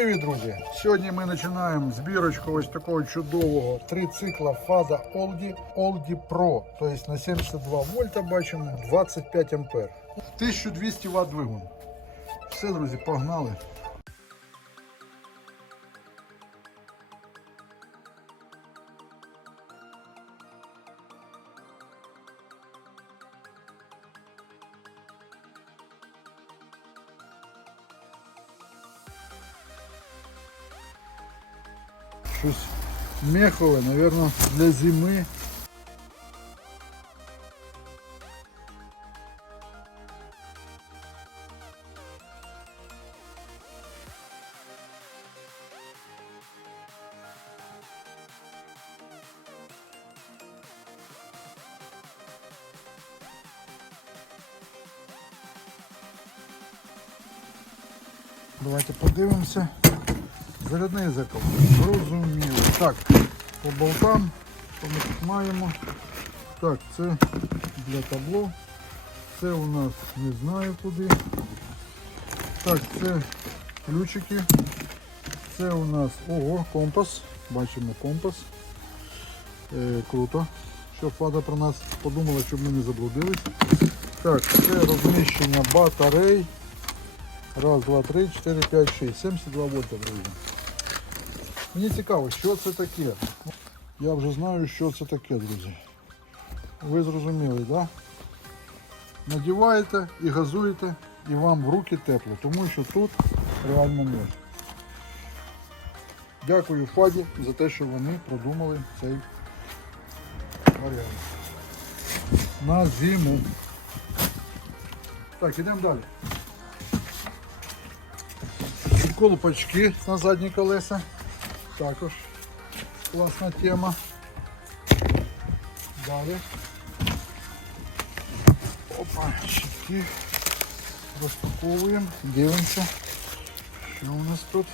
привіт, друзі! Сьогодні ми починаємо збірочку ось такого чудового трицикла фаза Олді Олді Pro. Тобто на 72 вольта бачимо 25 ампер. 1200 Вт двигун. Все, друзі, погнали. Щось мехове, мабуть, для зими. Давайте подивимося. Зарядний зеркало. Зрозуміло. Так, по болтам, що ми тут маємо. Так, це для табло. Це у нас не знаю куди. Так, це ключики. Це у нас ого, компас. Бачимо компас. Е, круто. Що Фада про нас подумала, щоб ми не заблудились. Так, це розміщення батарей. Раз, два, три, чотири, п'ять, шість. 72 вольта, друзі. Мені цікаво, що це таке. Я вже знаю, що це таке, друзі. Ви зрозуміли, так? Да? Надіваєте і газуєте, і вам в руки тепло, тому що тут реально мир. Дякую Фаді за те, що вони продумали цей варіант. На зиму. Так, ідемо далі. Колупачки на задні колеса. Також класна тема. Далі. Опа, щитки. Розпаковуємо, дивимося, що у нас тут.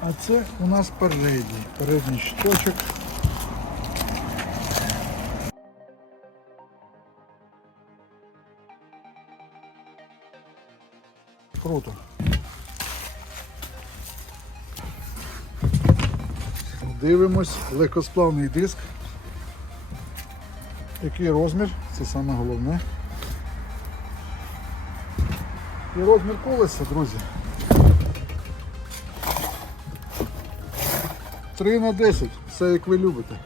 А це у нас передній, передній щиточок. Круто. Дивимось, легкосплавний диск. Який розмір? Це саме головне. І розмір колеса, друзі. 3 на 10, все як ви любите.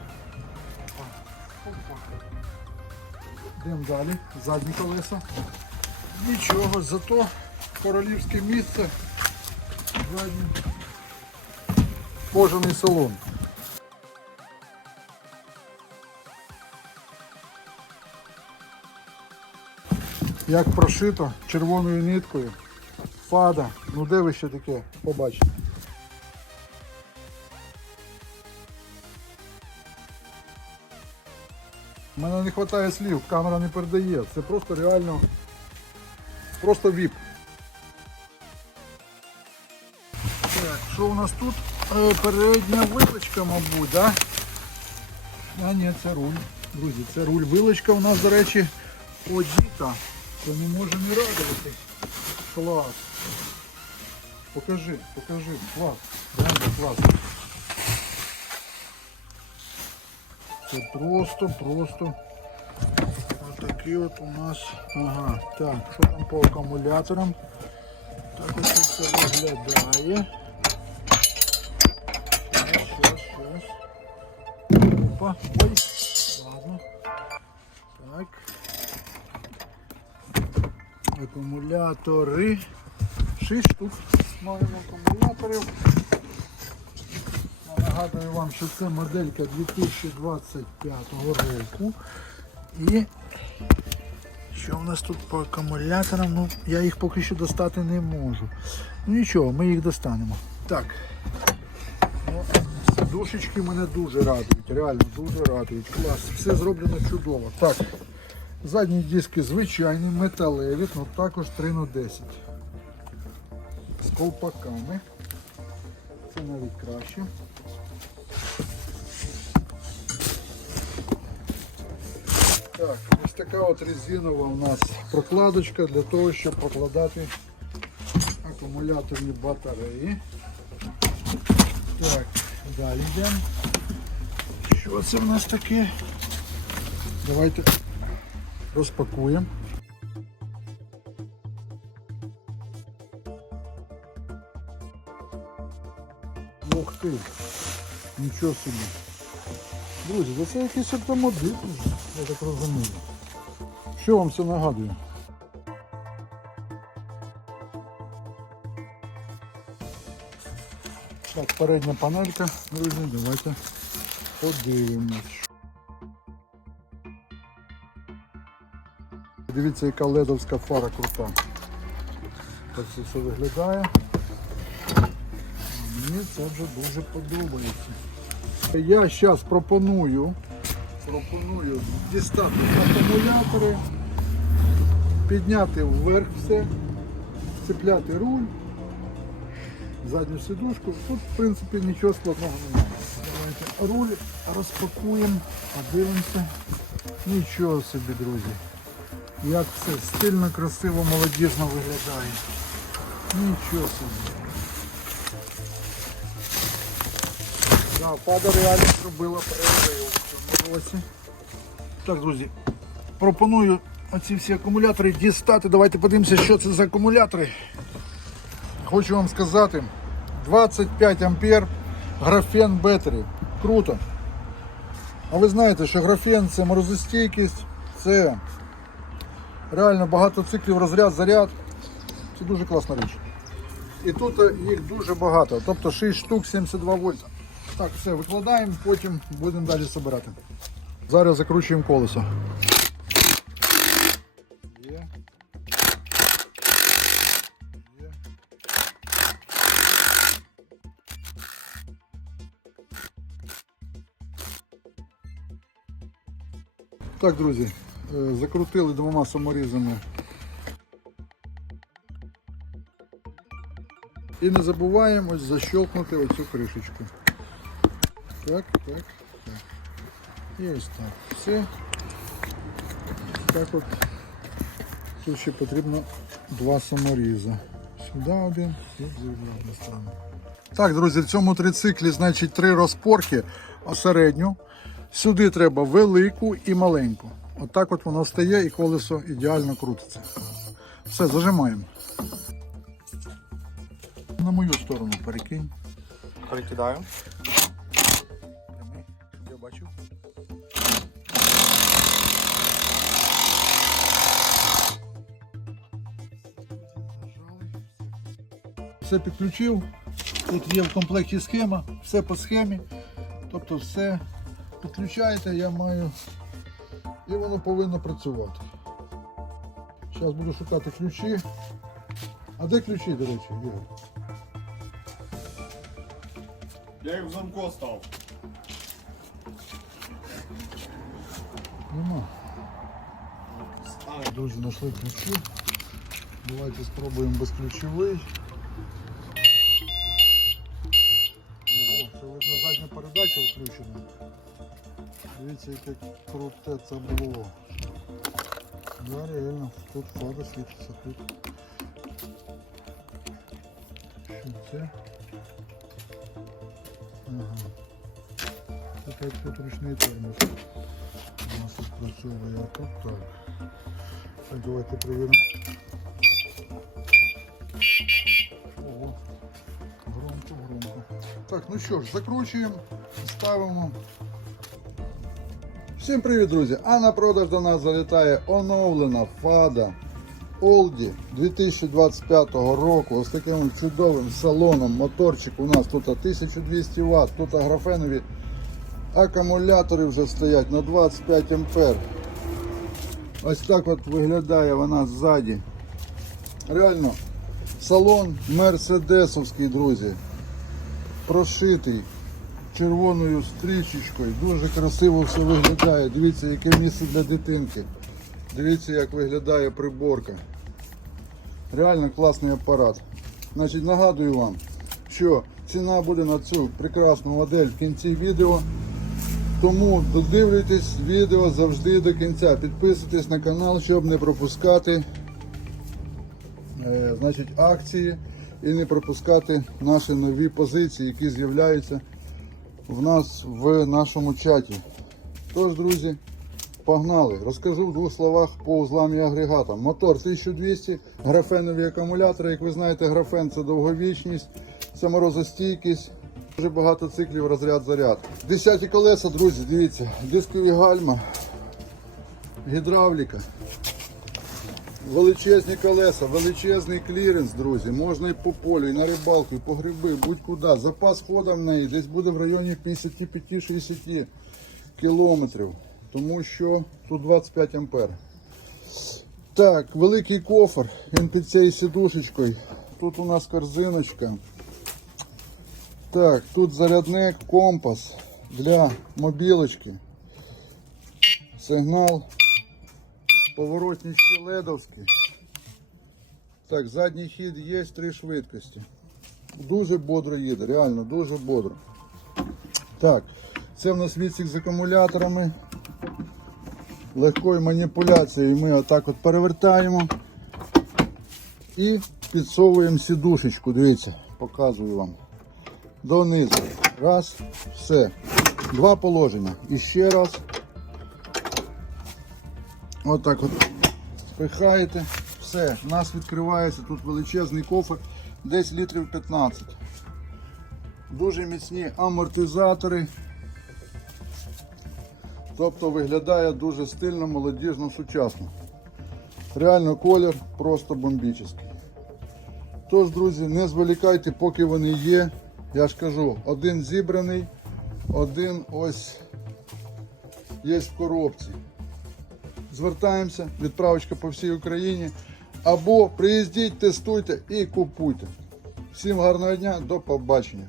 Йдемо далі, задні колеса. Нічого, зато королівське місце, задній кожаний салон. Як прошито червоною ниткою, фада, ну де ви ще таке побачите? У мене не вистачає слів, камера не передає. Це просто реально просто віп. Що у нас тут? Е, Передня вилочка, мабуть, да? А ні, це руль. Друзі, це руль. Вилочка у нас, до речі, одіта. Це не може не радувати. Клас. Покажи, покажи. Клас. Реально клас. Це просто, просто отакий от у нас. Ага, так, що там по акумуляторам? Так ось це все виглядає. Опа, ой, ладно. Так. Акумулятори. Шість штук маємо акумуляторів. Нагадую вам, що це моделька 2025 року. І що в нас тут по акумуляторам? Ну, я їх поки що достати не можу. Ну нічого, ми їх достанемо. Так. Ну, Душечки мене дуже радують, реально дуже радують. Клас. Все зроблено чудово. Так. Задні диски звичайні, металеві, але також 3 на 10 З колпаками. Це навіть краще. Так, ось така от резинова у нас прокладочка для того, щоб прокладати акумуляторні батареї. Так, далі йдемо. Що це в нас таке? Давайте розпакуємо. Ух ти, нічого собі. Друзі, це якийсь автомобіль, я так розумію. Що вам це нагадує? Так, передня панелька, друзі, давайте подивимось. Дивіться, яка ледовська фара крута. Так це все виглядає. Мені це вже дуже подобається. Я зараз пропоную, пропоную дістати акумулятори, підняти вверх все, цепляти руль, задню сидушку. Тут, в принципі, нічого складного немає. Давайте руль розпакуємо, подивимося. Нічого собі, друзі. Як все стильно, красиво, молодіжно виглядає. Нічого собі. Да, Фада реально зробила перерив. Так, друзі, пропоную оці всі акумулятори дістати. Давайте подивимося, що це за акумулятори. Хочу вам сказати, 25 ампер графен бетері. Круто. А ви знаєте, що графен це морозостійкість, це реально багато циклів розряд, заряд. Це дуже класна річ. І тут їх дуже багато, тобто 6 штук 72 вольта. Так, все, викладаємо, потім будемо далі збирати. Зараз закручуємо колесо. Так, друзі, е, закрутили двома саморізами. І не забуваємо защелкнути оцю кришечку. Так, так, так. І ось так. Все. Так от. Тут ще потрібно два саморіза. Сюди один і з обратної сторони. Так, друзі, в цьому трициклі значить три розпорки, а середню. Сюди треба велику і маленьку. Отак от воно стає і колесо ідеально крутиться. Все, зажимаємо. На мою сторону перекинь. Перекидаю. Я бачив. Все підключив. Тут є в комплекті схема, все по схемі. Тобто все підключаєте, я маю. І воно повинно працювати. Зараз буду шукати ключі. А де ключі, до речі, Ігор? Я їх в замко став. Нема. Друзі, знайшли ключі. Давайте спробуємо безключовий. Це видно задня передача включена. Дивіться, яке круте це було. Да, реально, тут фара світиться тут. Що це? Ага. Це так тут ручний тормоз. У нас тут працює а тут так. Так, давайте перевіримо. Ого. Громко, громко. Так, ну що ж, закручуємо, ставимо. Всім привіт, друзі! А на продаж до нас залітає оновлена фада Олді 2025 року. Ось таким чудовим салоном. Моторчик у нас тут 1200 Вт, тут графенові акумулятори вже стоять на 25 ампер. Ось так от виглядає вона ззаді. Реально, салон мерседесовський, друзі. Прошитий червоною стрічечкою. Дуже красиво все виглядає. Дивіться, яке місце для дитинки. Дивіться, як виглядає приборка. Реально класний апарат. Значить, нагадую вам, що ціна буде на цю прекрасну модель в кінці відео. Тому додивлюйтесь відео завжди до кінця. Підписуйтесь на канал, щоб не пропускати е, значить, акції і не пропускати наші нові позиції, які з'являються в нас в нашому чаті. Тож, друзі, погнали. Розкажу в двох словах по узлам і агрегатам. Мотор 1200, графенові акумулятори. Як ви знаєте, графен це довговічність, це морозостійкість. Дуже багато циклів розряд-заряд. Десяті колеса, друзі, дивіться, дискові гальма, гідравліка. Величезні колеса, величезний кліренс, друзі. Можна і по полю, і на рибалку, і по гриби, будь-куди. Запас ходу в неї десь буде в районі 55-60 кілометрів. Тому що тут 25 ампер. Так, великий кофр. Він під цією сідушечкою. Тут у нас корзиночка. Так, тут зарядник, компас для мобілочки. Сигнал. Поворотнички ледовські. Так, задній хід є, три швидкості. Дуже бодро їде, реально, дуже бодро. Так, це в нас відсік з акумуляторами. Легкою маніпуляцією ми отак от перевертаємо і підсовуємо сідушечку. Дивіться, показую вам. Донизу. Раз, все. Два положення. І ще раз. Отак от спихаєте. Все, у нас відкривається тут величезний кофр, десь літрів 15. Дуже міцні амортизатори. Тобто виглядає дуже стильно, молодіжно, сучасно. Реально колір просто бомбічний. Тож, друзі, не зволікайте, поки вони є. Я ж кажу, один зібраний, один ось є в коробці. Звертаємося, відправочка по всій Україні. Або приїздіть, тестуйте і купуйте. Всім гарного дня, до побачення.